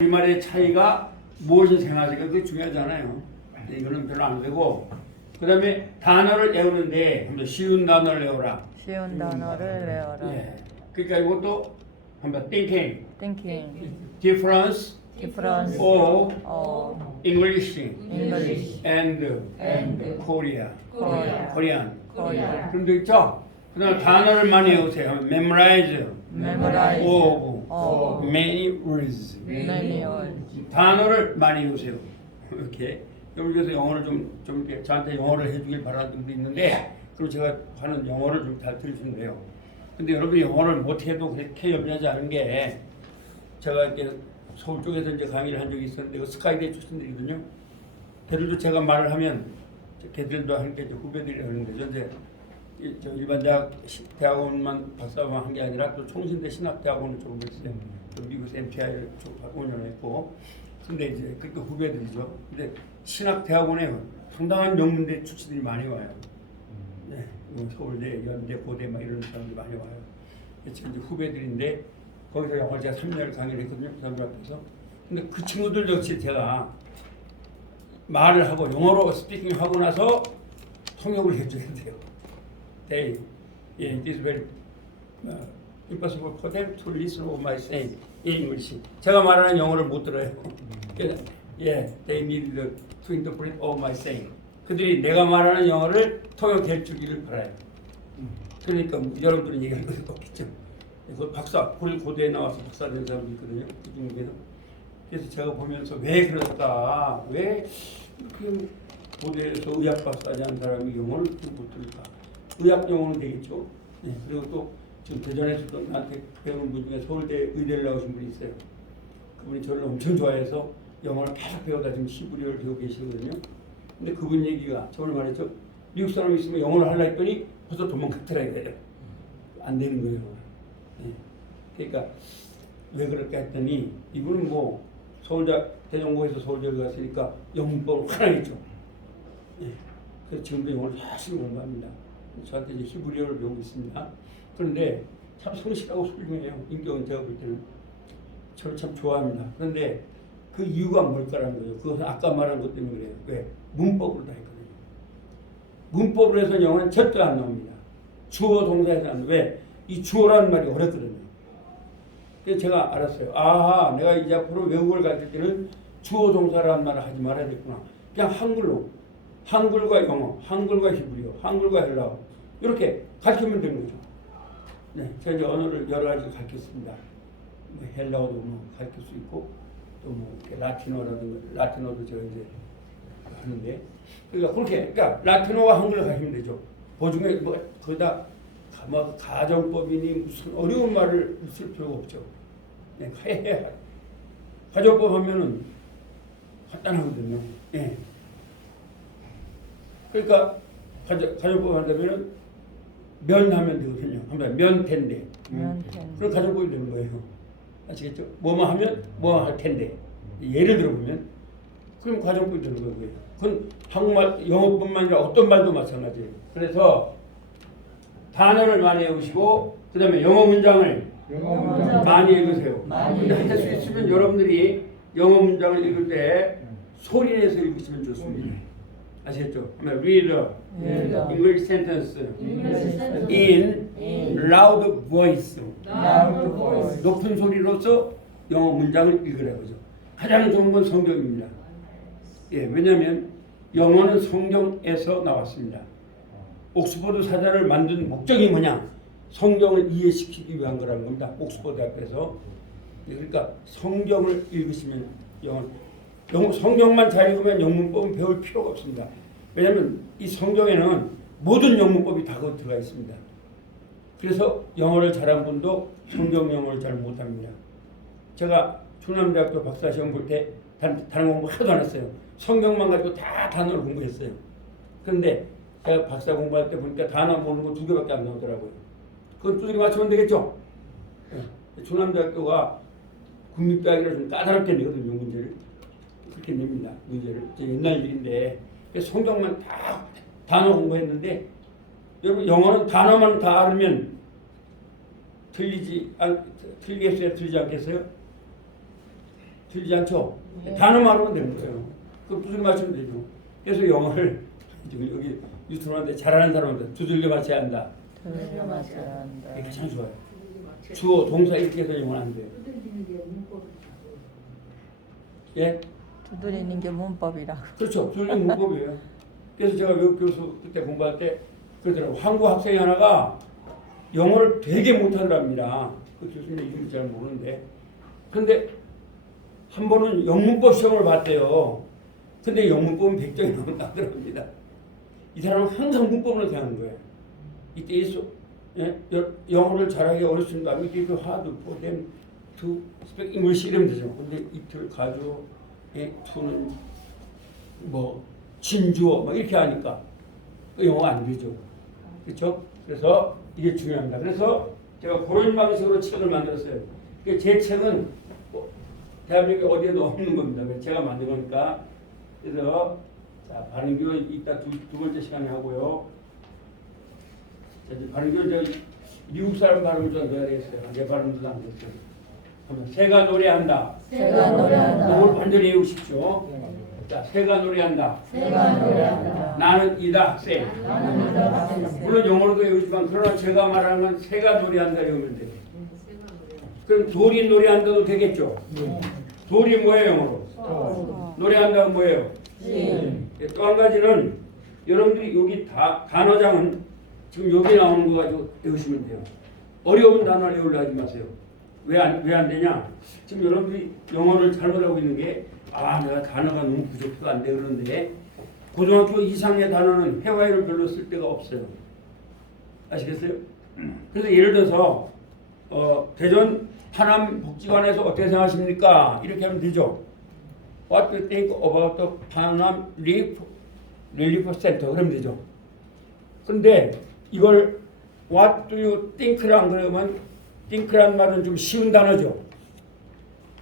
우리말의 차이가 무엇을 생각하실까? 그게 중요하잖아요. 이거는 별로 안 되고, 그 다음에 단어를 외우는데 한번 쉬운 단어를 외워라. 쉬운 단어를 외워라. 예. 그러니까 이것도 한번 thinking, difference difference of of English English and Korea. Korean. Korea. 그런 데 있죠? 그 다음에 단어를 많이 외우세요. memorize memorize of many words. many words. 단어를 많이 외우세요. 이렇게 여기서 영어를 좀 이렇게 저한테 영어를 해주길 바라는 분도 있는데, 그럼 제가 하는 영어를 좀 잘 들으시면 돼요. 근데 여러분이 영어를 못해도 그렇게 염려하지 않은 게, 제가 이렇게 서울 쪽에서 이제 강의를 한 적이 있었는데, 그 스카이대 출신들이거든요. 걔들도 제가 말을 하면, 걔들도 하니까 이제 후배들이 하는데, 이제 저 일반 대학원만 박사만 한 게 아니라 또 총신대 신학대학원을 조금 했어요. 또 미국 MTI를 좀 운영했고, 근데 이제 그러니까 후배들이죠. 근데 신학대학원에 상당한 명문대 출신들이 많이 와요. 네, 뭐 서울대, 연대, 고대 막 이런 사람들이 많이 와요. 지금 이제 후배들인데 거기서 영어를 제가 3년을 강의를 했거든요. 그 사람들 앞에서. 근데 그 친구들 역시 제가 말을 하고 영어로 스피킹 하고 나서 통역을 해줘야 돼요. They, yeah, it is very impossible for them to listen to my saying in English. 제가 말하는 영어를 못 들어요. Yeah, they need to interpret all my saying. 그들이 내가 말하는 영어를 통역해 주기를 바라요. 그러니까 뭐 여러분들은 얘기할 것도 없겠죠. 그 박사, 고대에 나와서 박사 된 사람도 있거든요. 그 중에서. 그래서 제가 보면서 왜 그럴까? 왜 이렇게 고대에서 의학 박사지 한 사람이 영어를 못 들을까? 의학 영어는 되겠죠. 네, 그리고 또 지금 대전에서도 나한테 배우는 분 중에 서울대 의대를 나오신 분이 있어요. 그분이 저를 엄청 좋아해서 영어를 계속 배우다 지금 시브리어를 배우고 계시거든요. 근데 그분 얘기가 저를 말했죠. 미국 사람이 있으면 영어를 하려 했더니 벌써 도망갔더라 이래요. 안 되는 거예요. 네. 그러니까 왜 그럴까 했더니 이분은 뭐 대전고에서 서울대를 갔으니까 영문법을 하나겠죠. 네. 그래서 지금도 영어를 열심히 공부합니다. 저한테 이제 히브리어를 배우고 있습니다. 그런데 참 성실하고 훌륭해요. 인격은 제가 볼 때는 저를 참 좋아합니다. 그런데 그 이유가 뭘까라는 거예요. 그것은 아까 말한 것 때문에 그래요. 왜? 문법으로 다 했거든요. 문법으로 해서 영어는 절대 안 나옵니다. 주어 동사에서 안 나와요. 왜? 이 주어라는 말이 어렵거든요. 그래서 제가 알았어요. 아하, 내가 이제 앞으로 외국어를 가르칠 때는 주어 동사라는 말을 하지 말아야겠구나. 그냥 한글로. 한글과 영어, 한글과 히브리어, 한글과 헬라어 이렇게 가르치면 되는 거죠. 네, 제가 이제 언어를 여러 가지 가르쳤습니다. 뭐 헬라어도 뭐 가르칠 수 있고 또 뭐 라틴어라든가 라틴어도 제가 이제 하는데, 그러니까 그렇게 그러니까 라틴어와 한글을 가르치면 되죠. 그중에 뭐 거기다 뭐 가정법이니 무슨 어려운 말을 쓸 필요가 없죠. 네, 해야 가정법 하면은 간단하거든요. 네. 그러니까 가정법 한다면은 면 하면 되거든요. 한번 면텐데. 그럼 가정법이 되는 거예요. 아시겠죠? 뭐만 하면 뭐 할 텐데. 예를 들어보면 그럼 가정법이 되는 거고요. 그건 한국말, 영어뿐만 아니라 어떤 말도 마찬가지예요. 그래서 단어를 많이 외우시고 그 다음에 영어 문장을 많이 읽으세요. 근데 할 수 있으면 여러분들이 영어 문장을 읽을 때 소리 내서 읽으시면 좋습니다. 아시겠죠? Read English sentence in loud voice. 높은 소리로서 영어 문장을 읽으라고죠. 가장 좋은 건 성경입니다. 예, 왜냐하면 영어는 성경에서 나왔습니다. 옥스퍼드 사전을 만든 목적이 뭐냐? 성경을 이해시키기 위한 거라는 겁니다. 옥스퍼드 대학에서. 그러니까 성경을 읽으시면 성경만 잘 읽으면 영문법은 배울 필요가 없습니다. 왜냐하면 이 성경에는 모든 영문법이 다 거기 들어가 있습니다. 그래서 영어를 잘한 분도 성경 영어를 잘 못합니다. 제가 충남대학교 박사 시험 볼 때 다른 공부 하나도 안 했어요. 성경만 가지고 다 단어를 공부했어요. 그런데 제가 박사 공부할 때 보니까 단어 모르는 거 2개밖에 안 나오더라고요. 그건 두드리 맞추면 되겠죠? 네. 충남대학교가 국립대학이라 좀 까다롭게 내거든요, 문제를. 그렇게 냅니다, 문제를. 옛날 일인데. 그래서 성경만 다 단어 공부했는데, 여러분, 영어는 단어만 다 알으면 틀리겠어요? 틀리지 않겠어요? 틀리지 않죠? 네. 단어만 하면 되는 거예요. 그 무슨 맞추면 되죠. 그래서 영어를 지금 여기 유튜브한테 잘하는 사람한테 두들겨 맞춰야 한다. 두들겨 맞아야 한다. 이게 참 좋아요. 주어, 동사 이렇게 해서 영어는 안 돼요. 예? 두드리는 게 문법이라고. 그렇죠. 두들기는 문법이에요. 그래서 제가 외국 교수 그때 공부할 때 그러더라고요. 한국 학생이 하나가 영어를 되게 못하더랍니다. 그 교수님 이름을 잘 모르는데. 근데 한 번은 영문법 시험을 봤대요. 근데 영문법은 100점이 나오더랍니다. 이 사람은 항상 문법으로 생각하는 거예요. 이때 있어. 예? 영어를 잘하기 어렵습니다. It is hard for them to speak English 이러면 되죠. 근데 이틀 가주어, 예? to는 뭐 진주어 막 이렇게 하니까 그 영어 안 되죠. 그렇죠? 그래서 이게 중요합니다. 그래서 제가 그런 방식으로 책을 만들었어요. 제 책은 대한민국 어디에도 없는 겁니다. 제가 만든 거니까. 그래서 자, 발음교원 이따 두 번째 시간에 하고요. 자, 이제 발음교원 저 미국 사람 발음을 좀 넣어야 되겠어요. 내 발음도 안 됐어요. 한번 새가 노래한다. 새가 노래한다. 이걸 완전히 외우십시오. 자, 새가 노래한다. 새가 노래한다. 나는 이다 학생. 나는 이다 학생. 물론 영어로도 외우지만 그러나 제가 말하는 건 새가 노래한다 이러면 돼요. 그럼 돌이 노래한다도 되겠죠. 돌이 뭐예요 영어로? 노래한다는 뭐예요? 또 한 가지는 여러분들이 여기 단어장은 지금 여기 나오는 거 가지고 외우시면 돼요. 어려운 단어를 외우려 하지 마세요. 왜 안 되냐? 지금 여러분들이 영어를 잘못하고 있는 게 내가 단어가 너무 부족해서 안 돼 그러는데 고등학교 이상의 단어는 회화를 별로 쓸 데가 없어요. 아시겠어요? 그래서 예를 들어서 대전 하남 복지관에서 어떻게 생각하십니까? 이렇게 하면 되죠. What do you think about the Panam Relief Center? 그러면 되죠. 근데 이걸 What do you think랑 그러면 think란 말은 좀 쉬운 단어죠.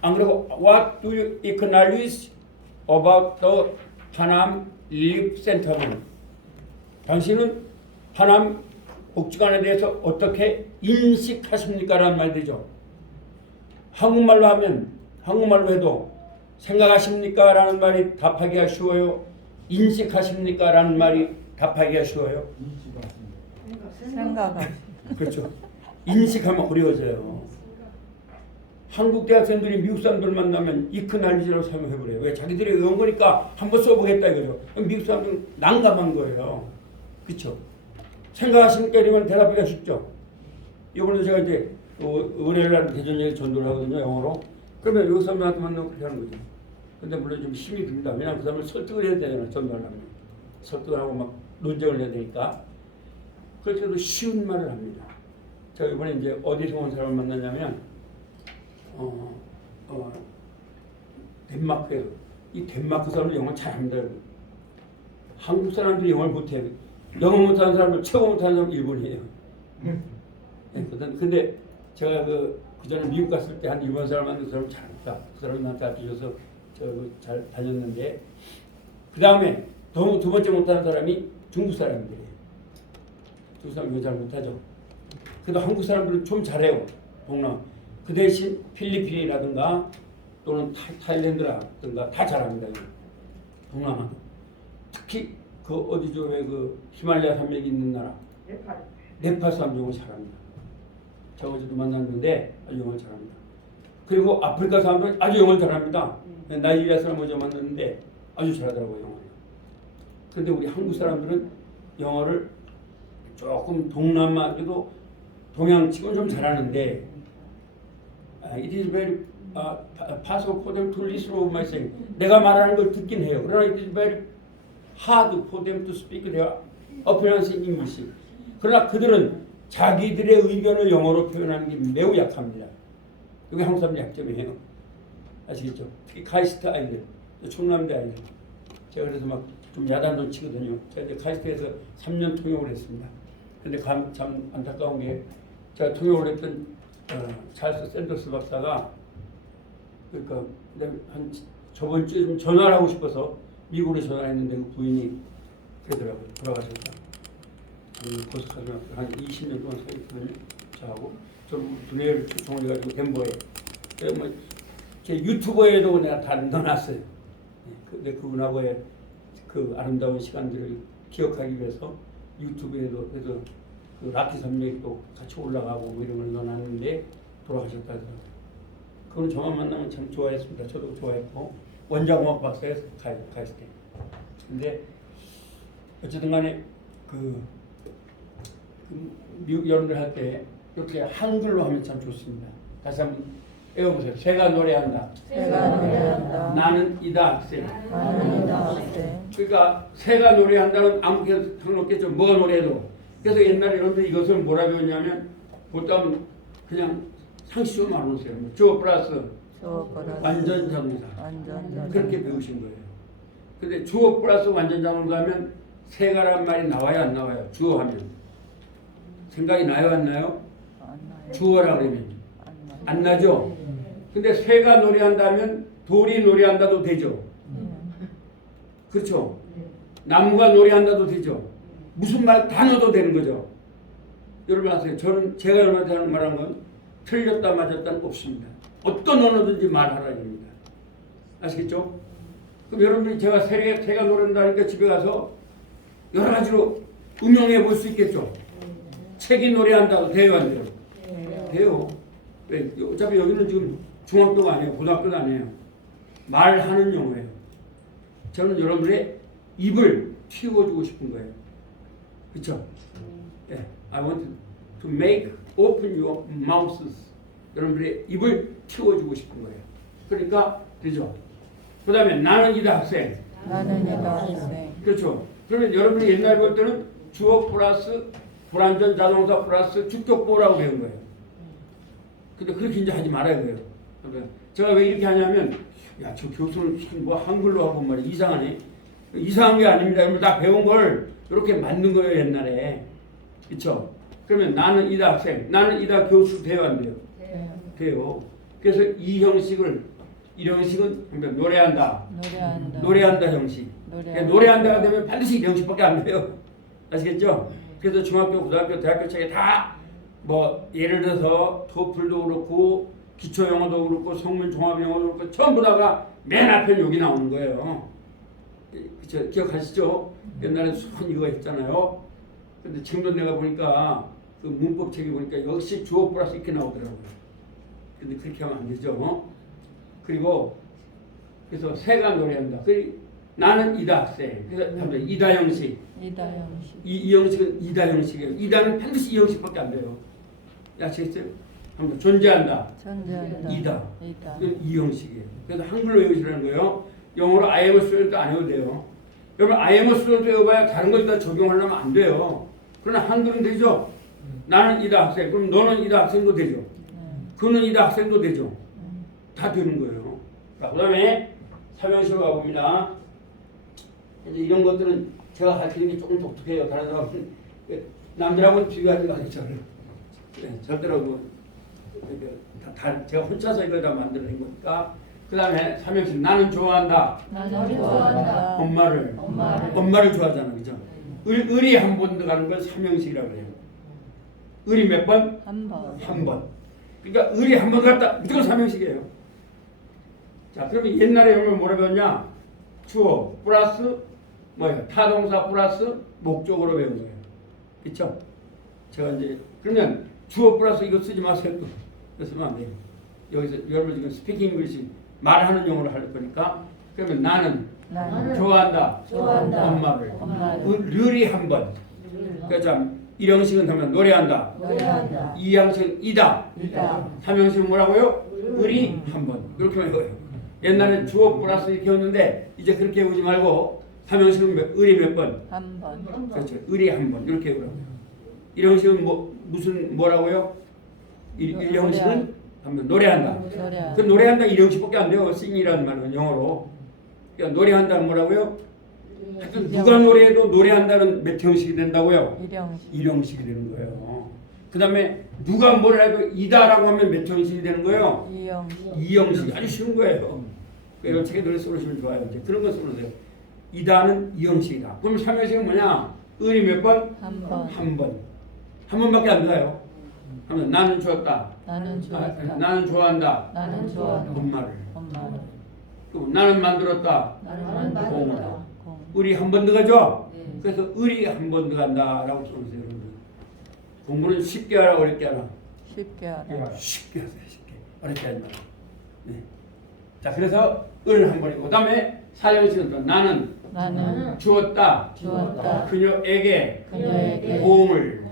안 그리고 What do you acknowledge about the Panam Relief Center는 당신은 하남 복지관에 대해서 어떻게 인식하십니까? 라는 말이 되죠. 한국말로 하면 한국말로 해도 생각하십니까? 라는 말이 답하기가 쉬워요. 인식하십니까? 라는 말이 답하기가 쉬워요. 생각하시. 그렇죠. 인식하면 어려워져요. 한국 대학생들이 미국 사람들 만나면 이크날리지라고 사용해버려요. 왜? 자기들이 외운 거니까 한번 써보겠다 이거죠. 미국 사람들은 난감한 거예요. 그렇죠. 생각하십니까? 이러면 대답하기가 쉽죠. 이번에 제가 이제 의뢰를 대전에 전도를 하거든요. 영어로. 그러면 외국 사람들한테 만나면 그렇게 하는 거죠. 근데 물론 좀 힘이 듭니다. 왜냐하면 그 사람을 설득을 해야 되잖아요. 전도하려면. 설득을 하고 막 논쟁을 해야 되니까. 그렇게도 쉬운 말을 합니다. 제가 이번에 이제 어디서 온 사람을 만나냐면 덴마크에서. 이 덴마크 사람들 영어 잘합니다. 한국 사람들이 영어를 못해요. 영어 못하는 사람들 최고 못하는 사람은 일본이에요. 근데 제가 그 전에 미국 갔을 때 한 일본 사람 만난 사람 잘합니다. 그 사람이 나한테 앞서서 잘 다녔는데 그 다음에 두 번째 못하는 사람이 중국 사람들이에요. 중국 사람 이거 잘 못하죠. 그래도 한국 사람들은 좀 잘해요. 동남. 그 대신 필리핀이라든가 또는 타일랜드라든가 다 잘합니다. 동남아도. 특히 그 어디죠? 왜 그 히말라야 산맥이 있는 나라? 네팔 사람 영어 잘합니다. 제가 어제도 만났는데 아주 영어 잘합니다. 그리고 아프리카 사람들 아주 영어 잘합니다. 나이지리아 사람 어제 만났는데 아주 잘하더라고요. 영어를. 그런데 우리 한국 사람들은 영어를 조금 동남아도 동양치고는 좀 잘하는데 it is very possible for them to listen to my saying. 내가 말하는 걸 듣긴 해요. 그러나 it is very hard for them to speak their appearance in English. 그러나 그들은 자기들의 의견을 영어로 표현하는 게 매우 약합니다. 이게 한국 사람의 약점이에요. 아시겠죠? 특히 카이스트 아이들, 충남대 아이들. 제가 그래서 막 좀 야단도 치거든요. 제가 이제 카이스트에서 3년 통역을 했습니다. 근데 참 안타까운 게 제가 통역을 했던 찰스 샌더스 박사가 그러니까 한 저번 주에 좀 전화를 하고 싶어서 미국으로 전화했는데 그 부인이 그러더라고요. 돌아가셨다. 벌써 한 20년 동안 서 있거든요. 저하고 좀 두뇌를 초청을 해가지고 덴버에. 뭐 제 유튜버에도 내가 다 넣어놨어요. 근데 그분하고의 그 아름다운 시간들을 기억하기 위해서 유튜브에도 그래서 그 라키 산맥이 또 같이 올라가고 뭐 이런 걸 넣어놨는데 돌아가셨다 하더라고요. 그분 저만 만나면 참 좋아했습니다. 저도 좋아했고 원자공학 박사에 가있을 때. 근데 어쨌든 간에 미국 여러분들 할 때 이렇게 한글로 하면 참 좋습니다. 다시 한번 외워보세요. 새가 노래한다. 새가 노래한다. 나는 이다 학생. 나는 이다 학생. 그러니까 새가 노래한다는 아무렇게나 상관없겠죠. 뭐가 노래해도. 그래서 옛날에 여러분들 이것을 뭐라 배웠냐면 보통 그냥 상식적으로 말해보세요. 주어 플러스 주어 플러스 완전 자동사. 완전 자동사. 그렇게 배우신 거예요. 근데 주어 플러스 완전 자동사 하면 새가란 말이 나와요 안 나와요? 주어 하면 생각이 나요 안 나요? 안 나요. 주어라 그러면 안 나요. 안 나죠? 근데 새가 노래한다면 돌이 노래한다도 되죠. 그렇죠? 나무가 노래한다도 되죠. 무슨 말 다 넣어도 되는 거죠. 여러분 아세요? 제가 여러분한테 하는 말한 건 틀렸다 맞았다는 없습니다. 어떤 언어든지 말하라 입니다. 아시겠죠? 그럼 여러분들이 제가 새가 노래한다니까 집에 가서 여러 가지로 응용해 볼 수 있겠죠? 책이 노래한다고 돼요 안 돼요? 돼요. 왜? 어차피 여기는 지금 중학교가 아니에요. 고등학교도 아니에요. 말하는 용어예요. 저는 여러분들의 입을 틔워주고 싶은 거예요. 그렇죠? 네. I want to make open your mouths. 여러분들의 입을 틔워주고 싶은 거예요. 그러니까 되죠. 그 다음에 나는 이다 학생. 나는 이다 학생. 그렇죠. 그러면 여러분이 옛날에 볼 때는 주어 플러스 불완전 자동사 플러스 주격보라고 배운 거예요. 근데 그렇게 이제 하지 말아야 돼요. 제가 왜 이렇게 하냐면, 야, 저 교수는 뭐 한글로 하고 말이야. 이상하네. 이상한 게 아닙니다. 여러분 다 배운 걸 이렇게 만든 거예요, 옛날에. 그쵸? 그러면 나는 이다 학생, 나는 이다 교수 돼요, 안 돼요? 돼요. 그래서 이 형식은 노래한다. 노래한다 형식. 노래한다가 되면 반드시 이 형식밖에 안 돼요. 아시겠죠? 그래서 중학교, 고등학교, 대학교 책에 다 뭐 예를 들어서 토플도 그렇고 기초 영어도 그렇고 성문 종합 영어도 그렇고 전부 다가 맨 앞에 여기 나오는 거예요. 그쵸? 기억하시죠? 옛날에 손 이거 했잖아요. 근데 지금도 내가 보니까 그 문법 책에 보니까 역시 주어 플러스 이렇게 나오더라고요. 근데 그렇게 하면 안 되죠. 그리고 그래서 새가 노래한다. 나는 이다 학생. 그래서 이다 형식. 이다 형식. 이 형식은 이다 형식이에요. 이다는 반드시 이 형식밖에 안 돼요. 아시겠어요? 한번 존재한다. 존재한다. 이다. 이다. 이 형식이에요. 그래서 한글로 외우시라는 거예요. 영어로 I am a student 안 해도 돼요. 여러분 I am a student 외워봐야 다른 거에다 적용하려면 안 돼요. 그러나 한글은 되죠. 나는 이다 학생. 그럼 너는 이다 학생도 되죠. 그는 이다 학생도 되죠. 다 되는 거예요. 자, 그 다음에 삼형식으로 가봅니다. 이제 이런 것들은 제가 가르치는 게 조금 독특해요. 다른 사람은 남들하고는 비교하지 마세요. 네, 절대로 제가 혼자서 이걸 다 만들어낸 거니까. 그 다음에 삼형식 나는 좋아한다. 나는 좋아한다. 엄마를 좋아하잖아, 그죠? 을이 한 번 들어가는 걸 삼형식이라고 해요. 을이 몇 번? 한 번. 한 번. 그러니까 을이 한 번 갔다 무조건 삼형식이에요. 자, 그러면 옛날에 여러분 뭐라 배웠냐? 주어 플러스 뭐예요? 타동사 플러스 목적으로 배운 거예요. 그렇죠? 제가 이제 그러면 주어 플러스 이거 쓰지 마세요. 또 쓰면 안 돼요. 여기서 여러분 지금 스피킹 잉글리시 말하는 용어로 할 거니까 그러면 나는 좋아한다. 엄마를. 을이 한 번. 그러니까 이 형식은 하면 노래한다. 이 형식은 이다. 삼형식은 뭐라고요? 을이 한 번. 이렇게 외워요. 옛날에 주어 플러스 이렇게 했는데 이제 그렇게 외우지 말고 삼형식은 을이 몇 번? 한 번. 그렇죠. 을이 한 번. 이렇게 외우라고요. 이 형식은 뭐라고요? 이 형식은 하면 노래한다. 그 노래한다 이 형식밖에 안 돼요. sing이라는 말은 영어로. 그러니까 노래한다는 뭐라고요? 하여튼 누가 노래해도 노래한다는 몇 형식이 된다고요? 일형식이 되는 거예요. 그 다음에 누가 뭘 해도 이다라고 하면 몇 형식이 되는 거예요? 이형식. 아주 쉬운 거예요. 그러니까 책에 노래 써놓으시면 좋아요. 이제 그런 거 써놓으세요. 이다는 이형식이다. 그럼 삼형식은 뭐냐? 을이 몇 번? 한 번. 한 번밖에 안 돼요. 나는 좋았다. 나는 좋아한다. 엄마를. 만만. 또 나는 만들었다. 나는 만들었다. 공. 을이 한 번 들어가죠. 네. 그래서 을이 한 번 들어간다라고 써보세요, 여러분. 공부는 쉽게 하라, 어렵게 하라. 쉽게 하라. 쉽게 하세요, 쉽게. 어렵게 하지 마라. 네. 자, 그래서 을 한 번이고, 그다음에 사형식은 또 나는 주었다. 주었다. 그녀에게 그녀에게 공을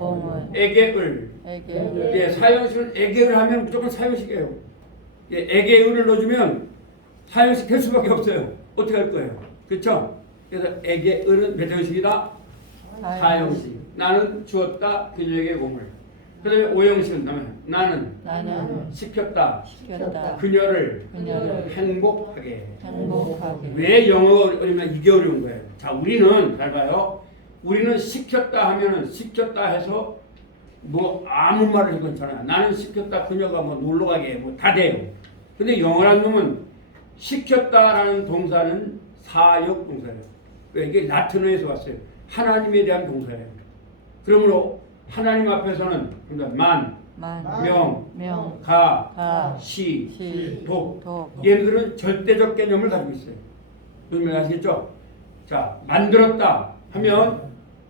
에게 을. 에게 예, 사형식은 에게를 하면 무조건 사형식이에요. 예, 에게 을을 넣어주면 사형식 될 수밖에 없어요. 어떻게 할 거예요? 그렇죠? 그래서 에게 을은 몇 형식이다? 사형식. 나는 주었다 그녀에게 공을. 그다음에 오형식은 나는 시켰다 시켰다. 그녀를 그녀를 행복하게. 행복하게. 왜 영어가 어려우면 이게 어려운 거예요. 자, 우리는 잘 봐요. 우리는 시켰다 하면은 시켰다 해서 뭐 아무 말을 해도 괜찮아요. 나는 시켰다 그녀가 뭐 놀러 가게 뭐 다 돼요. 근데 영어라는 놈은 시켰다라는 동사는 사역 동사예요. 이게 라틴어에서 왔어요. 하나님에 대한 동사예요. 그러므로 하나님 앞에서는 그러니까 만, 명, 가, 시, 독. 얘들은 절대적 개념을 가지고 있어요. 무슨 말 아시겠죠? 자, 만들었다 하면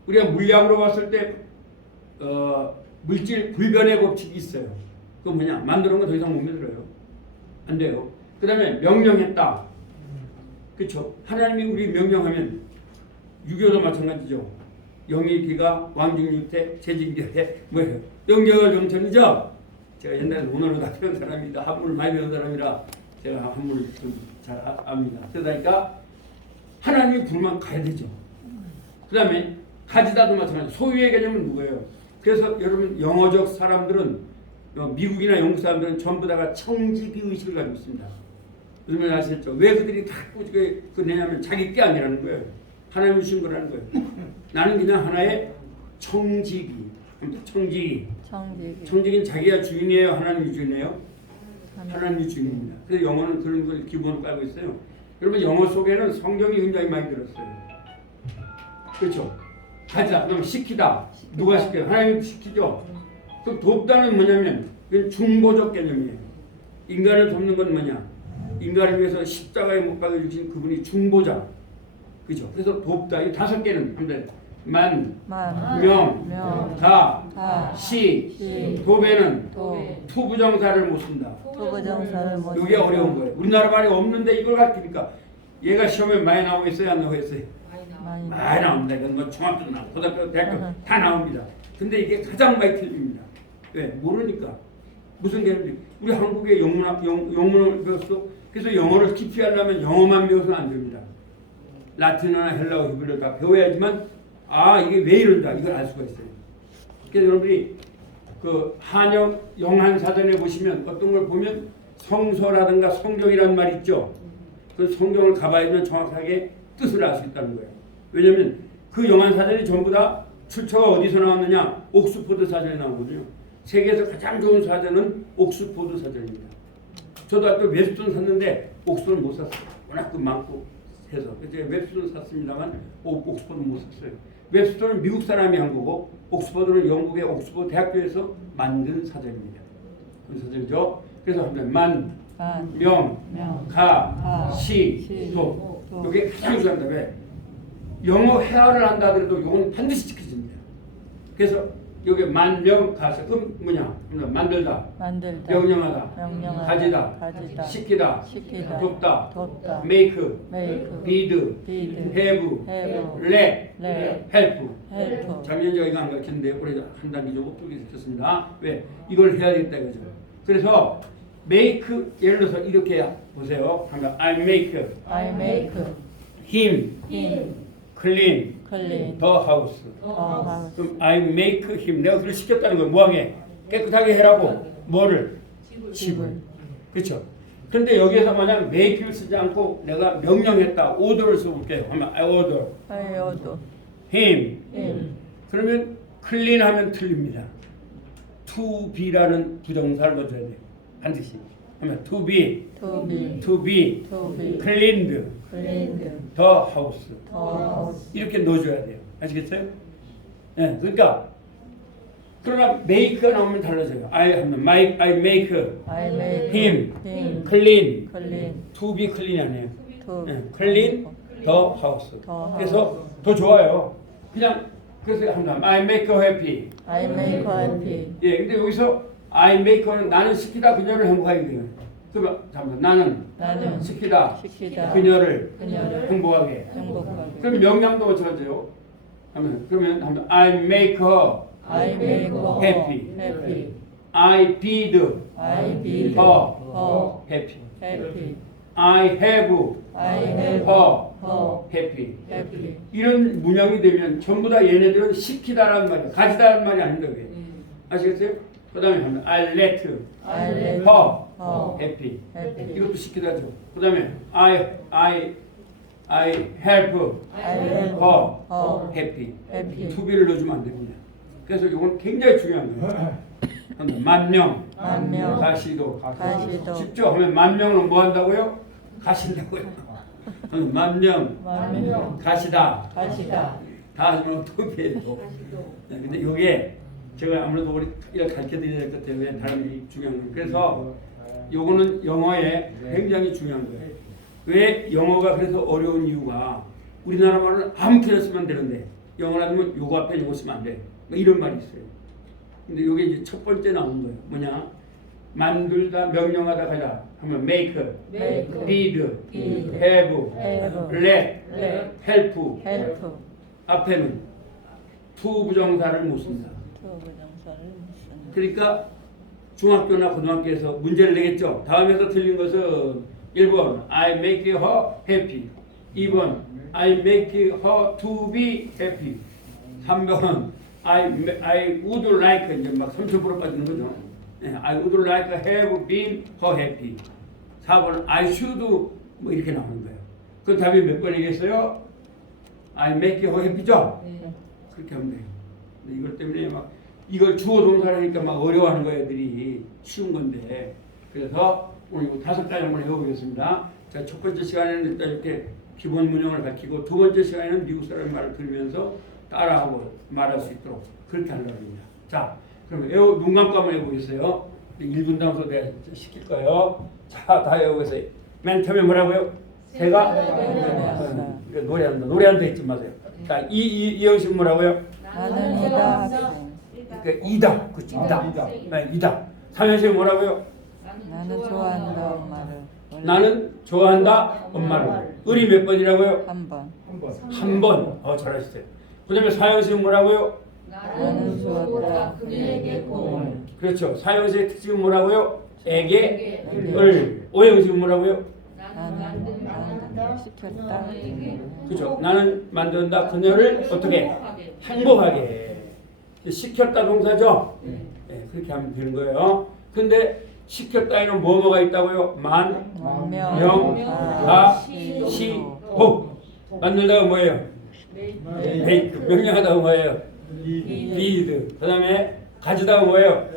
우리가 물리학으로 봤을 때 물질 불변의 법칙이 있어요. 그건 뭐냐? 만드는 거 더 이상 못 만들어요. 안 돼요. 그 다음에 명령했다. 그렇죠? 하나님이 우리 명령하면 유교도 마찬가지죠. 영의기가 왕중유태 재징결해 뭐예요? 영경을 정천이죠. 제가 옛날에 논어를 다 배운 사람이다. 한문을 많이 배운 사람이라 제가 한문을 좀 잘 압니다. 그러니까 하나님이 부르면 가야 되죠. 그 다음에 가지다도 마찬가지. 소유의 개념은 누구예요? 그래서 여러분 영어적 사람들은 미국이나 영국 사람들은 전부 다가 청지기 의식을 가지고 있습니다. 무슨 말 아시겠죠? 왜 그들이 자꾸 그 내냐면 자기 게 아니라는 거예요. 하나님이 주신 거라는 거예요. 나는 그냥 하나의 청지기. 청지기는 자기가 주인이에요? 하나님이 주인이에요? 하나님이 주인입니다. 그래서 영어는 그런 걸 기본으로 깔고 있어요. 여러분 영어 속에는 성경이 굉장히 많이 들었어요. 그렇죠? 가자. 그럼 시키다. 누가 시켜요? 하나님이 시키죠. 그럼 돕다는 뭐냐면 이건 중보적 개념이에요. 인간을 돕는 건 뭐냐? 인간을 위해서 십자가에 못 박아 주신 그분이 중보자. 그죠? 그래서 돕다. 이 5개는 근데 만, 명, 가, 시, 도배는 투부정사를 못 쓴다. 이게 어려운 거예요. 우리나라 말이 없는데 이걸 가르치니까 얘가 시험에 많이 나오고 있어요? 안 나오고 있어요? 많이 나옵니다. 이건 뭐 중학교 나오고 고등학교, 대학교 다 나옵니다. 근데 이게 가장 많이 틀립니다. 왜? 모르니까. 무슨 개념인지. 우리 한국에 영문을 배웠어. 그래서 영어를 깊이 하려면 영어만 배워서는 안 됩니다. 라틴어나 헬라어, 히브리어 다 배워야지만 이게 왜 이런다 이걸 알 수가 있어요. 그래서 여러분이 그 한역 영한사전에 보시면 어떤 걸 보면 성서라든가 성경이라는 말 있죠. 그 성경을 가봐야지만 정확하게 뜻을 알 수 있다는 거예요. 왜냐하면 그 영한사전이 전부 다 출처가 어디서 나왔느냐? 옥스퍼드 사전에 나오거든요. 세계에서 가장 좋은 사전은 옥스퍼드 사전입니다. 저도 아까 웹스톤 샀는데 옥스퍼드는 못 샀어요. 워낙 그 많고 해서 제가 웹스톤 샀습니다만 옥스퍼드는 못 샀어요. 웹스톤은 미국 사람이 한 거고 옥스퍼드는 영국의 옥스퍼드 대학교에서 만든 사전입니다. 그 사전이죠. 그래서 하면 만, 명, 가, 시, 도. 이게 가장 중요합니다. 왜? 영어 회화를 한다 하더라도 이건 반드시 지켜집니다. 그래서 여기 만, 명, 가서 그럼 뭐냐? 만들다, 명령하다, 가지다, 시키다, 돕다, make, bid, have, let, help. 작년 제가 이거 안 가르쳤는데 올해 한 단계 정도 뚜기 시켰습니다. 왜? 이걸 해야 되겠다 이거죠. 그래서 make 예를 들어서 이렇게 보세요. I make him clean the house. 그럼 I make him 내가 그를 시켰다는 건 뭐하게 깨끗하게 해라고 뭐를 집을. 그렇죠. 근데 여기에서 만약 make를 쓰지 않고 내가 명령했다 order를 써볼게요. 하면 I order him. 그러면 clean 하면 틀립니다. to be라는 부정사를 넣어줘야 돼요. 반드시. 하면 to be cleaned the house. 이렇게 넣어줘야 돼요. 아시겠어요? 네, 그러니까 그러나 make가 나오면 달라져요. I make him clean to be clean 아니에요. to clean the house. 더 그래서 더 좋아요. 그냥 그래서 한다. I make her happy. I make her happy. 예, 근데 여기서 I make her는 나는 시키다 그녀를 행복하게 돼요. 그러면 잠깐 나는 시키다 시키다 그녀를 그녀를 행복하게. 행복하게. 그럼 명령도 어쩌죠? 그러면 I make her I make her happy. happy. I feed I be her her happy. happy. I have I have her her happy. happy. 이런 문형이 되면 전부 다 얘네들은 시키다라는 말이야. 가지다라는 말이 아닌가 왜? 아시겠어요? 그 다음에 하면 I let I let her her happy. happy. 이것도 시키다죠. 그 다음에 I help I help her her happy. happy. to be를 넣어주면 안 됩니다. 그래서 이건 굉장히 중요한 거예요. 만명, 만명, 가시도. 가시도. 쉽죠? 하면 만명은 뭐 한다고요? 가신다고요. 만명, 만명, 가시다. 가시다. 다 하시면 토비에도. 근데 이게 제가 아무래도 우리 이렇게 가르쳐 드려야 될 것 때문에 다른 게 중요한 거예요. 그래서 요거는 영어에 굉장히 중요한 거예요. 왜 영어가 그래서 어려운 이유가 우리나라 말은 아무렇게나 쓰면 되는데 영어라면 요거 앞에 요거 쓰면 안 돼. 뭐 이런 말이 있어요. 근데 요게 이제 첫 번째 나오는 거예요. 뭐냐? 만들다, 명령하다 가자. 하면 make, make, feed, feed, have, have, let, let, help. help. 앞에는 to 부정사를 못 씁니다. to 부정사를 묻습니다. 그러니까 중학교나 고등학교에서 문제를 내겠죠. 다음에서 틀린 것은 1번 I make her happy. 2번 I make her to be happy. 3번 I would like 이제 막 3,000% 빠지는 거죠. I would like have been her happy. 4번 I should 뭐 이렇게 나오는 거예요. 그 답이 몇 번이겠어요? I make her happy죠? 그렇게 하면 돼요. 근데 이것 때문에 막 이걸 주어 동사를 하니까 막 어려워하는 거예요. 애들이 쉬운 건데. 그래서 오늘 이거 5가지 한번 해보겠습니다. 자, 첫 번째 시간에는 일단 이렇게 기본 문형을 가르치고 두 번째 시간에는 미국 사람 말을 들으면서 따라하고 말할 수 있도록 그렇게 하려고 합니다. 자, 그럼 눈 감고 한번 해보겠어요. 1분 dam소 내가 시킬 거예요. 자, 다 해보겠어요. 맨 처음에 뭐라고요? 제가 노래한다. 노래한다 잊지 마세요. 자, 이 형식 뭐라고요? 나는 이다 학생. 그러니까 이다. 그치, 이다. 네, 이다. 3형식 뭐라고요? 나는 좋아한다 엄마를. 나는 좋아한다 엄마를. 을이 몇 번이라고요? 한 번. 한 번. 잘하셨어요. 그 다음에 4형식은 뭐라고요? 나는 주었다 그에게 공을. 그렇죠. 4형식의 특징은 뭐라고요? 에게, 을. 5형식은 뭐라고요? 나는 시켰다. 그렇죠. 나는 만든다 그녀를 어떻게? 행복하게. 시켰다 동사죠? 네, 그렇게 하면 되는 거예요. 근데 시켰다에는 뭐가 있다고요? 만, 명, 가, 시, 호. 만들다가 뭐예요? 메이크. 명령하다가 뭐예요? 리드. 그 다음에 가지다가 뭐예요?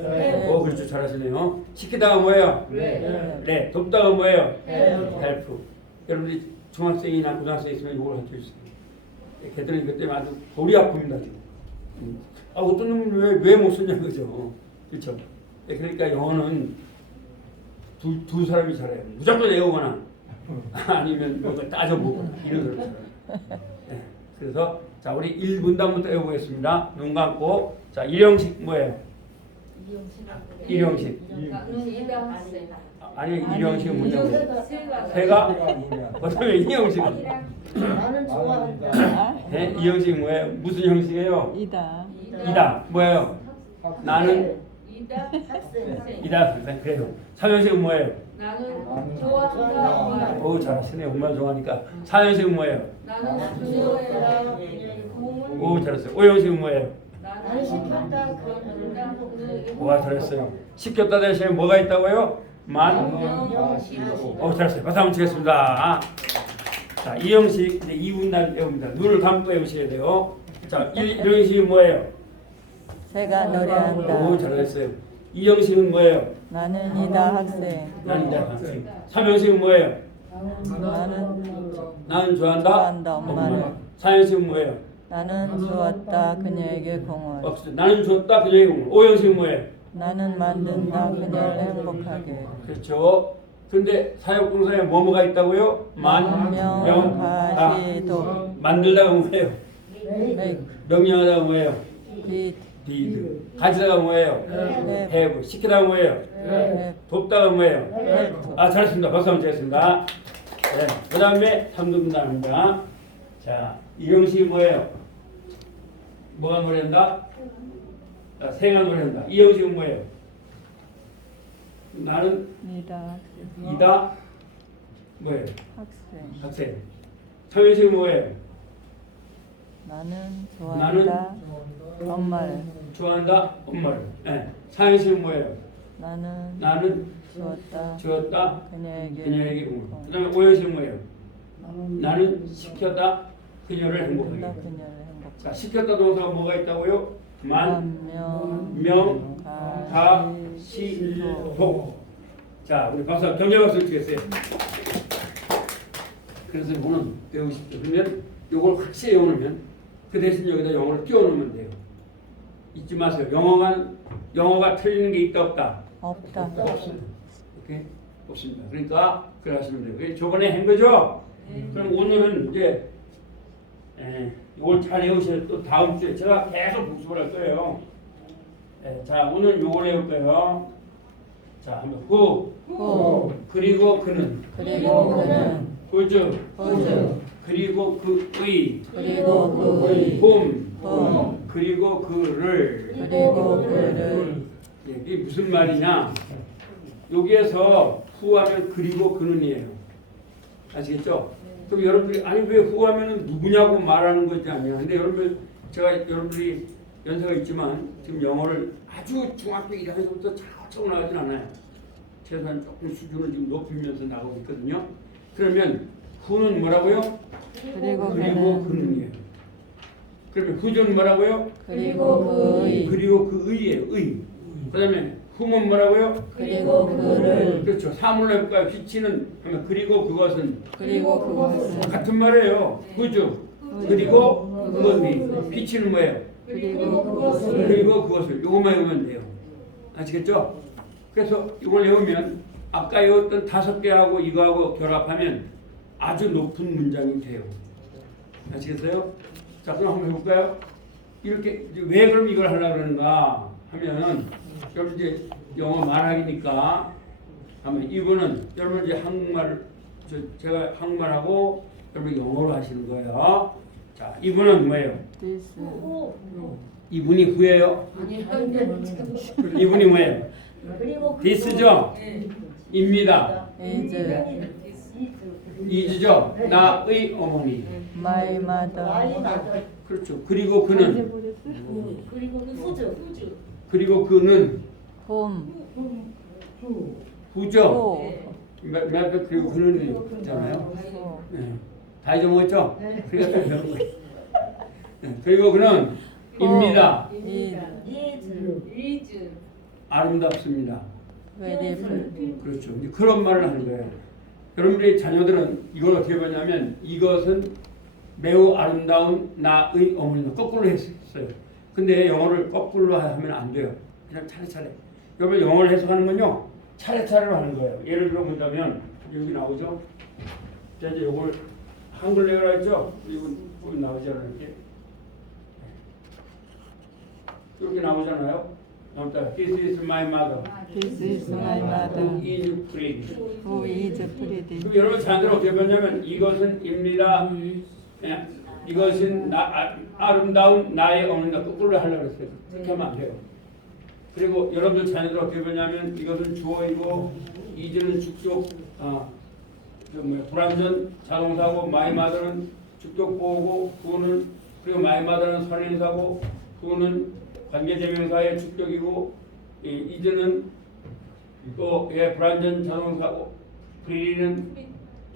그렇죠. 잘하시네요. 시키다가 뭐예요? 네. 돕다가 뭐예요? 헬프. 여러분들이 중학생이나 고등학생 있으면 이걸 가르쳐 주세요. 걔들은 이것 때문에 아주 골이 아픕니다 지금. 어떤 놈은 왜 못 쓰냐 그죠? 그렇죠. 그러니까 영어는 두 사람이 잘해요. 무조건 외우거나 아니면 뭔가 따져보고 이런 걸 잘해요. 네. 그래서 자 우리 1문단부터 외워보겠습니다. 눈 감고 자 일형식 뭐예요? 일형식. 아니 일형식은 뭐냐고? 새가 그다음에 이형식은 나는 좋아한다. 네? 이 형식은 뭐예요? 무슨 형식이에요? 이다. 이다. 뭐예요? 나는 학생. 이다. 그래요. 3형식은 뭐예요? 나는 좋아한다. 오 잘하시네요. 엄마 좋아하니까. 4형식은 뭐예요? 나는 좋아해라. 오 잘했어요. 5형식은 뭐예요? 나는 시켰다 그에게 와 잘했어요. 시켰다 대신에 뭐가 있다고요? 만. 오 잘했어요. 박수 한번 치겠습니다. 자, 이 형식 이제 2분단 외웁니다. 눈을 감고 외우셔야 돼요. 자, 1형식이 뭐예요? 제가 노래한다. 오 잘했어요. 2형식은 뭐예요? 나는 이다 학생. 나는 이다 학생. 3형식은 뭐예요? 나는 좋아한다 좋아한다, 엄마를. 4형식은 뭐예요? 나는 주었다 그녀에게 공을. 나는 줬다 그녀에게 공을. 5형식은 뭐예요? 나는 만든다 그녀를 행복하게. 그렇죠. 근데 사역동사에 뭐뭐가 있다고요? 만명가시도 만들다가 뭐예요? make 명령하다가 뭐예요? did did. 가지다가 뭐예요? have have. 시키다가 뭐예요? have 돕다가 뭐예요? helped 아, 잘했습니다. 박수 한번 주겠습니다. 네. 그 다음에 3등분단입니다. 자, 이 형식이 뭐예요? 뭐가 노래한다? 자, 생각 노래한다. 이 형식은 뭐예요? 나는 니다 이다 뭐예요? 학생 학생. 3형식은 뭐예요? 나는 나는 좋아한다 엄마를 좋아한다 엄마를. 네. 4형식은 뭐예요? 나는 주었다 주었다 그녀에게 그녀에게 그 다음에 5형식은 뭐예요? 나는 시켰다 그녀를 행복하게. 다 그녀를 행복 자, 시켰다 동사가 뭐가 있다고요? 만명 명, 가, 시, 도. 자, 우리 박수, 경제 박수 주겠어요. 그래서 이거는 배우십시오. 그러면 이걸 확실히 외우면 그 대신 여기다 영어를 끼워넣으면 돼요. 잊지 마세요. 영어가 틀리는 게 있다 없다? 없다 없어요. 오케이? 없습니다. 그러니까 그래 하시면 돼요. 그게 저번에 한 거죠? 그럼 오늘은 이제 이걸 잘 외우셔야 또 다음 주에 제가 계속 복습을 할 거예요. 자, 오늘 요걸 외울 거예요. 자, 한번 후 그리고 그는 그리고 그는 후즈 호주 그리고 그의 그리고 그의 봄 그리고 그를 그리고 그를 이게 무슨 말이냐? 여기에서 후하면 그리고 그는이에요. 아시겠죠? 그럼 여러분들이 아니 왜 후하면은 누구냐고 말하는 거지 아니야? 근데 여러분 제가 여러분들이 연세가 있지만 지금 영어를 아주 중학교 1학년부터 차곡차곡 나가진 않아요. 최소한 조금 수준을 지금 높이면서 나가고 있거든요. 그러면 후는 뭐라고요? 그리고 그리고 그는 그는이에요. 그러면 후는 뭐라고요? 그리고 그의 그리고 그 의예요. 의. 그다음에 후는 뭐라고요? 그리고 그를 그렇죠. 사물로 해볼까요? 휘치는 하면 그리고 그것은 그리고 그것을 같은 말이에요. 그죠? 그리고 그것이 휘치는 뭐예요? 그리고 그것을 그리고 그것을 요것만 외우면 돼요. 아시겠죠? 그래서 이걸 외우면 아까 외웠던 5개하고 이거하고 결합하면 아주 높은 문장이 돼요. 아시겠어요? 자, 그럼 한번 해볼까요? 이렇게 왜 그럼 이걸 하려고 그러는가 하면 여러분 이제 영어 말하기니까 하면 이분은 여러분 이제 한국말 제가 한국말하고 여러분 영어로 하시는 거예요. 자, 이분은 뭐예요? this 이분이 후예요. 이분이 뭐예요? 그리고 this죠? 입니다. is is죠? 나의 어머니. my mother 많이 맞아. 그렇죠. 그리고 그는 그리고 후즈. 그리고 그는 whom 후죠. who 그리고 그는 있잖아요. who 네. 다 잊어먹었죠? 그러니까 또 배운 거예요. 네. 그리고 그는 입니다. is 이즈. 아름답습니다. beautiful 그렇죠. 이제 그런 말을 하는 거예요. 여러분들의 자녀들은 이걸 어떻게 봤냐면 이것은 매우 아름다운 나의 어머니다. 거꾸로 했어요. 근데 영어를 거꾸로 하면 안 돼요. 그냥 차례차례. 여러분 영어를 해석하는 건요. 차례차례로 하는 거예요. 예를 들어 본다면 여기 나오죠. 자 이제 이걸 한글 내가 했죠. 이거 나오잖아요. 이렇게 나오잖아요. This is my mother. this is my Who mother is pretty. who is pretty 그럼 여러분 자녀들 어떻게 봤냐면 이것은 입니다. 예, 이것은 아름다운 나의 어머니다. 거꾸로 하려고 했어요. 그렇게 하면 안 돼요. 그리고 여러분들 자녀들 어떻게 봤냐면 이것은 주어이고 이즈는 축적 불완전 자동사고 마이 마더는 축적보호고 후는 그리고 마이 마더는 선행사고 후는 관계대명사의 축적이고 이즈는 또 불완전 자동사고 프리는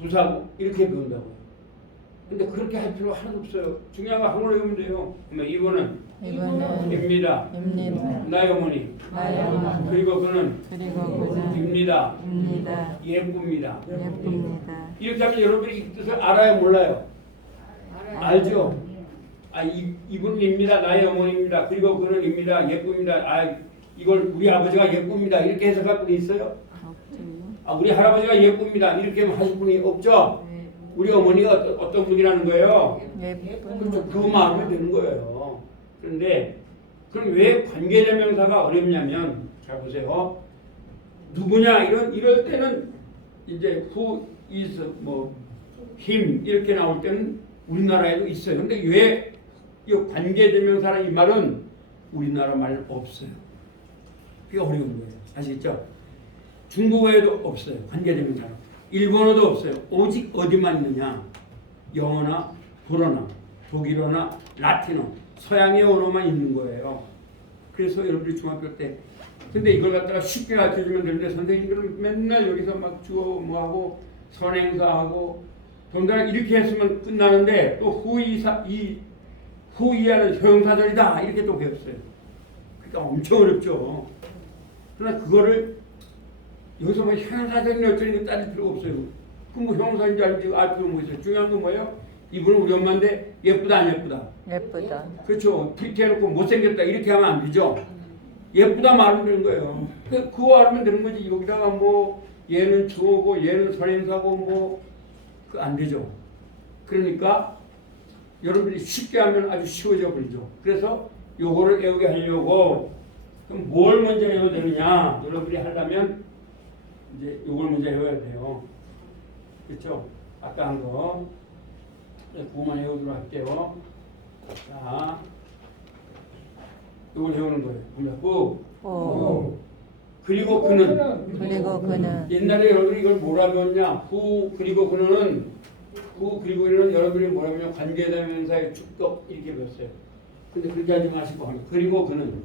부사고 이렇게 배운다고요. 근데 그렇게 할 필요 하나도 없어요. 중요한 거 한글로 외우면 돼요. 그러면 이분은 이분은 입니다. 입니다 나의 어머니. 나의 어머니 그리고 그는 그리고 그는 입니다. 입니다 예쁩니다. 예쁩니다 이렇게 하면 여러분이 이 뜻을 알아요, 몰라요? 알죠? 이분은 입니다. 나의 어머니입니다. 그리고 그는 입니다. 예쁩니다. 이걸 우리 아버지가 예쁩니다. 이렇게 해석할 분이 있어요? 없지요 아, 우리 할아버지가 예쁩니다. 이렇게 하실 분이 없죠? 우리 어머니가 어떤 분이라는 거예요? 그렇죠. 그 마음이 되는 거예요. 그런데 그럼 왜 관계대명사가 어렵냐면 잘 보세요. 누구냐 이럴 때는 이제 who is 뭐 him 이렇게 나올 때는 우리나라에도 있어요. 근데 왜 이 관계대명사라는 이 말은 우리나라 말 없어요. 그게 어려운 거예요. 아시겠죠? 중국어에도 없어요. 관계대명사는. 일본어도 없어요. 오직 어디만 있느냐? 영어나 불어나 독일어나 라틴어 서양의 언어만 있는 거예요. 그래서 여러분들이 중학교 때 근데 이걸 갖다가 쉽게 가르쳐주면 되는데 선생님들은 맨날 여기서 막 주어 뭐하고 선행사하고 동작 이렇게 했으면 끝나는데 또 후이하는 형용사절이다 이렇게 또 배웠어요. 그러니까 엄청 어렵죠. 그러나 그거를 여기서 뭐 형용사절이 어쩌니 따질 필요가 없어요. 그럼 뭐 형용사인지 아닌지 알 필요 뭐 있어요. 중요한 건 뭐예요? 이분은 우리 엄마인데 예쁘다 안 예쁘다? 예쁘다. 그렇죠. 프리티해놓고 못생겼다 이렇게 하면 안 되죠. 예쁘다 말하면 되는 거예요. 그거 알면 되는 거지. 여기다가 뭐 얘는 주어고 얘는 선행사고 뭐 그 안 되죠. 그러니까 여러분들이 쉽게 하면 아주 쉬워져 버리죠. 그래서 요거를 외우게 하려고 그럼 뭘 먼저 외워야 되느냐? 여러분들이 하려면 이제 요걸 먼저 외워야 돼요. 그렇죠? 아까 한 거 그거만 외우도록 할게요. 자, 요걸 외우는 거예요. 오. 그리고 그는 그리고 그는 옛날에 여러분이 이걸 뭐라 배웠냐? 후 그리고 그는 여러분이 뭐라 배웠냐? 관계대명사의 축적 이렇게 배웠어요. 근데 그렇게 하지 마시고 그리고 그는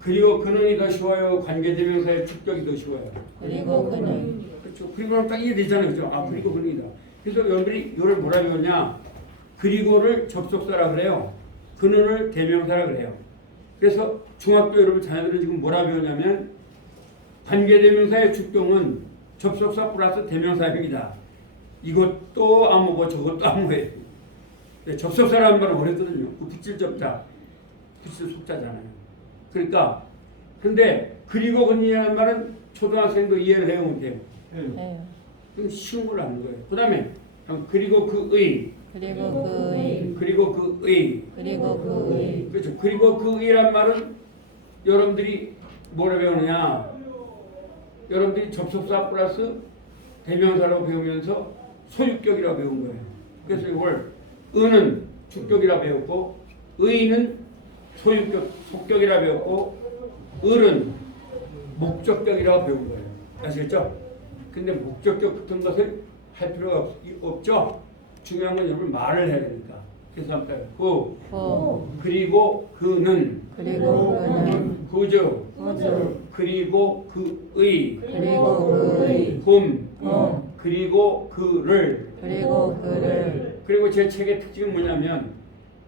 그리고 그는이 더 쉬워요. 관계대명사의 축적이 더 쉬워요. 그리고 그는 그렇죠. 그리고 하면 딱 이해되잖아요. 그죠? 아 그리고 그는이다. 그래서 여러분이 이걸 뭐라 배웠냐? 그리고를 접속사라 그래요. 그는을 대명사라 그래요. 그래서 중학교 여러분 자녀들은 지금 뭐라 배우냐면 관계대명사의 축동은 접속사 플러스 대명사입니다. 이것도 암호고 저것도 암호예요. 접속사라는 말은 어렵거든요. 그 붙일 접자, 붙일 속자잖아요. 그러니까 근데 그리고 그니라는 말은 초등학생도 이해를 해요 못해요? 해요. 그건 쉬운 걸 아는 거예요. 그 다음에 그리고 그의 그리고 그의 그렇죠. 그리고 그의란 말은 여러분들이 뭐라 배우느냐? 여러분들이 접속사 플러스 대명사라고 배우면서 소유격이라고 배운 거예요. 그래서 이걸 의는 주격이라 배웠고 의는 소유격, 속격이라 배웠고 을은 목적격이라고 배운 거예요. 아시겠죠? 근데 목적격 같은 것을 할 필요가 없죠? 중요한 건 여러분 말을 해야 되니까. 그래서 한번 그리고 그는 구주 그리고 그의 그리고 그를 그리고 제 책의 특징은 뭐냐면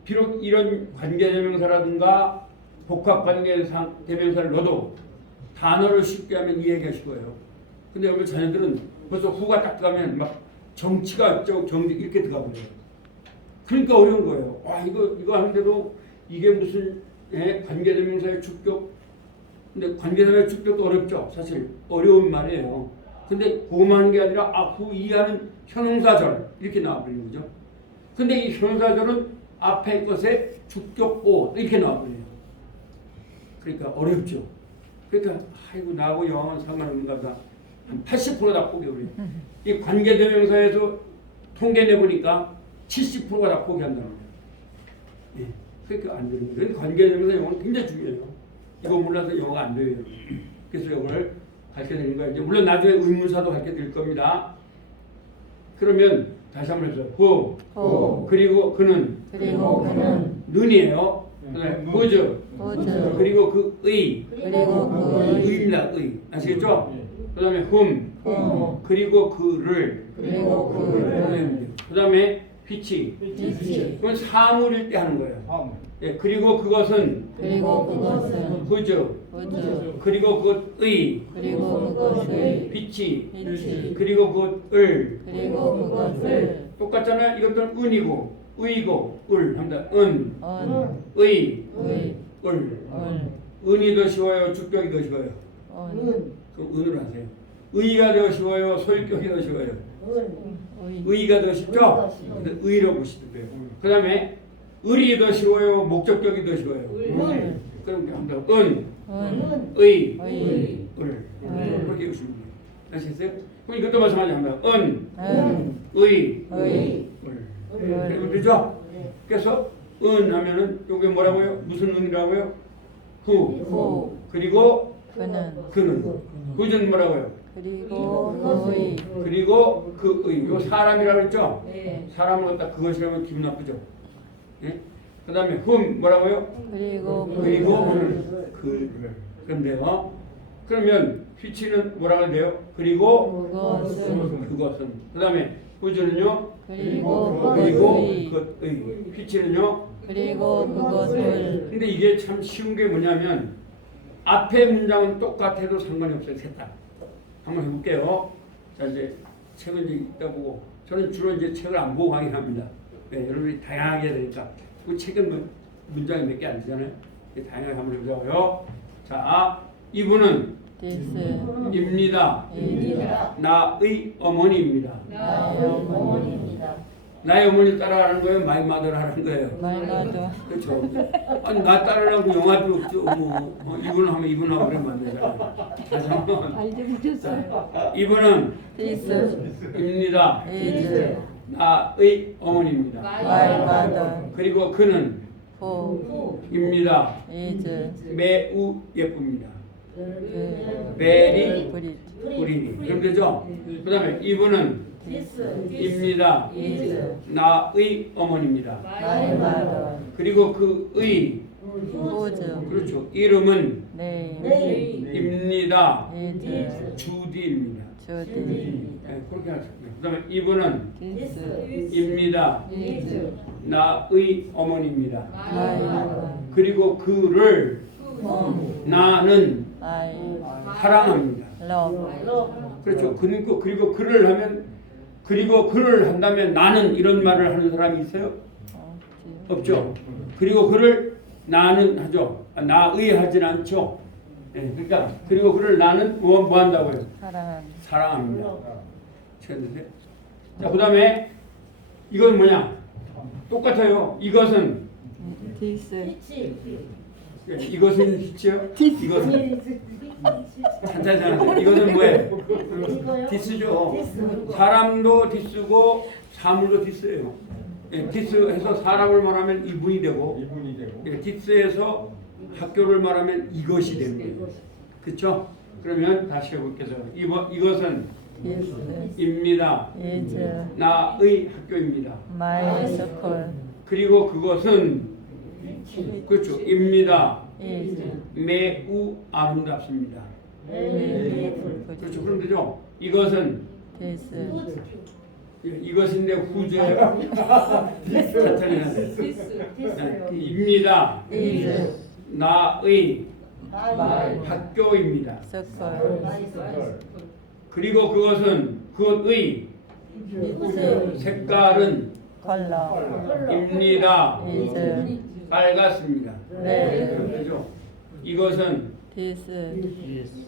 비록 이런 관계대명사라든가 복합관계대명사를 넣어도 단어를 쉽게 하면 이해하기 쉬워요. 근데 여러분 자녀들은 벌써 후가 딱 들어가면 막 정치가 경제 이렇게 들어가 버려요. 그러니까 어려운 거예요. 와 이거 하는데도 이게 무슨 관계대명사의 축격. 근데 관계대명사의 축격도 어렵죠. 사실 어려운 말이에요. 근데 그것만 하는 게 아니라 후 이하는 형용사절 이렇게 나와버리는 거죠. 근데 이 형용사절은 앞에 것에 주격보 이렇게 나와버려요. 그러니까 어렵죠. 그러니까 아이고 나하고 영어는 상관없는가 보다. 한 80%다 포기해버려요. 이 관계대명사에서 통계 내보니까 70%가 다 포기한다는 거예요. 예. 그러니까 안 되는 거예요. 관계대명사 영어는 굉장히 중요해요. 이거 몰라서 영어가 안 돼요. 그래서 이걸 가르쳐드리는 거예요. 이제 물론 나중에 의문사도 가르쳐드릴 겁니다. 그러면 다시 한번 해보세요. 그리고 그는 는이에요. 그죠? 그리고 그의 의입니다. 의 아시겠죠? 그 다음에 그리고 그를 그 다음에 which 그건 사물일 때 하는 거예요. 예, 그리고 그것은 그죠? 그리고 그것의 빛이 그리고 그것을 똑같잖아요. 이것들은 은이고 의고 을 합니다. 의 을 은이 더 쉬워요? 주격이 더 쉬워요? 그럼 은으로 하세요. 의가 더 쉬워요? 소유격이 더 쉬워요? 의. 의가 더 쉽죠? 근데 의로 보시면 돼요. 그 다음에 을이 더 쉬워요? 목적격이 더 쉬워요? 을. 그럼 한번 은, 은. 의, 의. 을. 그렇게 보시면 돼요. 아시겠어요? 그럼 이것도 마찬가지입니다. 은, 은. 의, 의. 을. 을. 그러면 되죠? 그래서 은 하면은 요게 뭐라고요? 무슨 은이라고요? 후. 후. 그리고 그는. 그는. 그는 뭐라고요? 그리고 의. 그리고 그의. 요 사람이라고 그랬죠? 네. 사람을 갖다 그것이라면 기분 나쁘죠. 예? 그 다음에 흠 뭐라고요? 그리고 그리고 그는. 그 그런데요. 그러면 휘치는 뭐라고 돼요? 그리고 그것은. 그것은. 그 다음에 후주는요. 그리고 그리고 그의. 그의. 휘치는요. 그리고 그것을. 근데 이게 참 쉬운 게 뭐냐면 앞에 문장은 똑같아도 상관이 없어요. 셋 다. 한번 해볼게요. 자 이제 책은 이제 있다 보고 저는 주로 이제 책을 안 보고 강의합니다. 네, 여러분이 다양하게 해야 되니까. 그 책은 뭐 문장이 몇 개 안 되잖아요. 다양하게 한번 해보자고요. 자, 이분은 this 입니다. 입니다. 나의 어머니입니다. 나의 어머니입니다. 나의 어머니 따라하는 거예요? 마이 마더를 하는 거예요? 말마도 그렇죠. 아니 나 따르려고 영화도 없죠. 이분 하면 이분 하고 그러면 안 되잖아요. 다시 한번. 알좀 주세요. 이분은 this 입니다. is 나의 어머니입니다. my mother 그리고 그는 who 입니다. is 매우 예쁩니다. the very pretty 우리 그럼 되죠? 그 다음에 이분은 입니다. is 나의 어머니입니다. my mother 그리고 그의 whose 그렇죠. 이름은 name 입니다. is 주디입니다. Judy. 네, 그렇게 하셨고요. 그 다음에 이분은 this 입니다. is 나의 어머니입니다. my mother 그리고 그를 whom 나는 I 사랑합니다. love. 그렇죠. 그리고 그를 하면 그리고 그를 한다면 나는 이런 말을 하는 사람이 있어요? 없죠. 그리고 그를 나는 하죠. 나의 하진 않죠. 네, 그러니까 그리고 그를 나는 뭐 한다고요? 사랑합니다. 찾으세요? 자, 그다음에 이건 뭐냐? 똑같아요. 이것은 this 이것은 있죠? 이것은 찬찬히 이것은 뭐예요? 디스죠. 사람도 디스고 사물도 디스예요. 예, 디스해서 사람을 말하면 이분이 되고, 예, 디스해서 학교를 말하면 이것이 되는 거예요. 그렇죠? 그러면 다시 해볼게요. 이것은 this 입니다. is 나의 학교입니다. my school 그리고 그것은 그렇죠. 입니다. is 매우 아름답습니다. 그렇죠. 그럼 되죠. 이것은 this 이것인데 후제예요. 천천히 하세요. 입니다. is 나의 my 학교입니다. school 그리고 그것의 its 색깔은 color 입니다. is 빨갛습니다. red 그렇죠. 이것은 this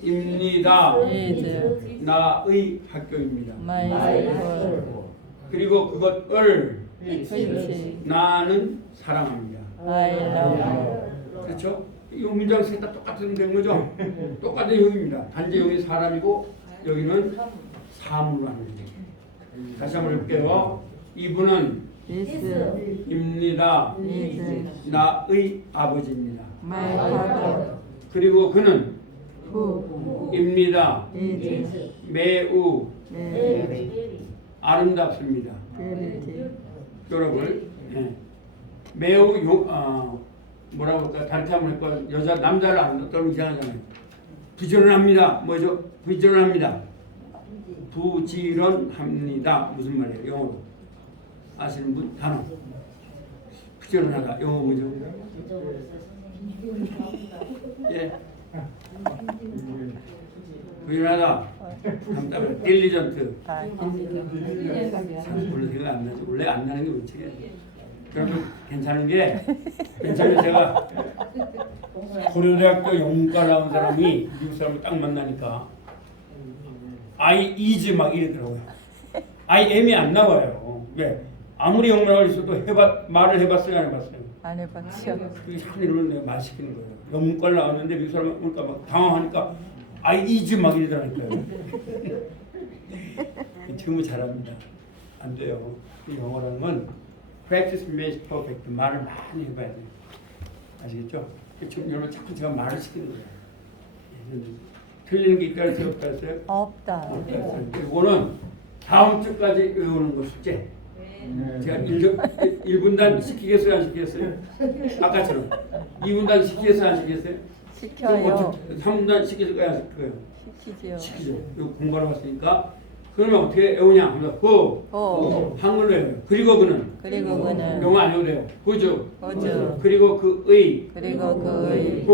입니다. is 나의 학교입니다. my school 그리고 그것을 which 나는 사랑합니다. I love 그렇죠? 이 문장 셋 다 똑같은 된 거죠? 똑같은 형입니다. 단지 여기 사람이고 여기는 사물로 하는 거죠. 다시 한번 해볼게요. 이분은 this 입니다. is 나의 아버지입니다. my father 그리고 그는 who 입니다. is 매우 very 아름답습니다. beauty 여러분, 예. 매우 뭐라고 할까? 다르게 한번 할까? 여자 남자를 안 떠는 이상하잖아요. 부지런합니다. 뭐죠? 부지런합니다. 부지런합니다. 무슨 말이에요? 영어로 아시는 분 단어. 부지런하다. 영어 뭐죠? 예. 부지런하다. 담담. 딜리전트. 아 원래 생각 안 나죠. 원래 안 나는 게 원칙이에요. 그러면 괜찮은 게 제가 고려대학교 영문과 나온 사람이 미국 사람을 딱 만나니까 I is 막 이러더라고요. I am이 안 나와요. 왜? 아무리 영문학을 있어도 말을 해봤어요, 안 해봤어요? 안 해봤죠. 그게 참 이러면 내가 말 시키는 거예요. 영문과를 나왔는데 미국 사람 오니까 막 당황하니까 I is 막 이러더라니까요. 지금은 잘합니다. 안 돼요. 이 영어라는 건 practice makes perfect. 말을 많이 해봐야 돼요. 아시겠죠? 지금 여러분 자꾸 제가 말을 시키는 거예요. 틀리는 게 있다 했어요? 없다 했어요? 없다. 이거는 다음 주까지 외우는 거 숙제. 제가 1분단 시키겠어요? 안 시키겠어요? 아까처럼 2분단 시키겠어요? 안 시키겠어요? 시켜요. 3분단 시킬 거야? 안 시킬 거예요? 시키지요. 시키죠. 이거 공부하러 갔으니까 그러면 어떻게 외우냐? 하면 한글로 외워요. 그리고 그는 영어 안 외워도 돼요. 그죠? 그리고 그의 그리고 그의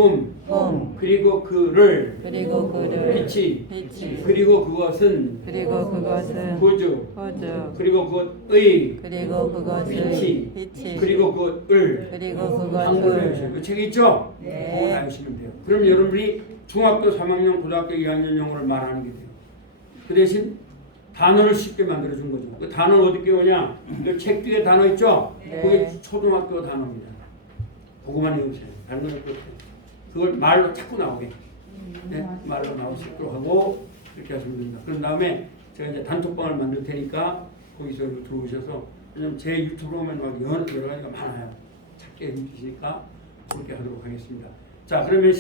그리고 그를 빛이 그리고 그것은 그리고 그것은 그죠? 호주 그리고 그의 그리고 그것은 빛이 그리고 그을 그리고 한글로 그것을 외우셔요. 그 책이 있죠? 네. 그거 외우시면 돼요. 그럼 여러분이 중학교 3학년, 고등학교 2학년 영어를 말하는 게 돼요. 그 대신 단어를 쉽게 만들어준 거죠. 그 단어는 어떻게 오냐? 그 책 뒤에 단어 있죠? 네. 그게 초등학교 단어입니다. 그거만 외우세요. 다른 건 없어요. 그걸 말로 자꾸 나오게. 네? 말로 나올 수 있도록 하고 그렇게 하시면 됩니다. 그런 다음에 제가 이제 단톡방을 만들 테니까 거기서 들어오셔서 왜냐면 제 유튜브 보면 막 여러 가지가 많아요. 찾기 힘드시니까 그렇게 하도록 하겠습니다. 자, 그러면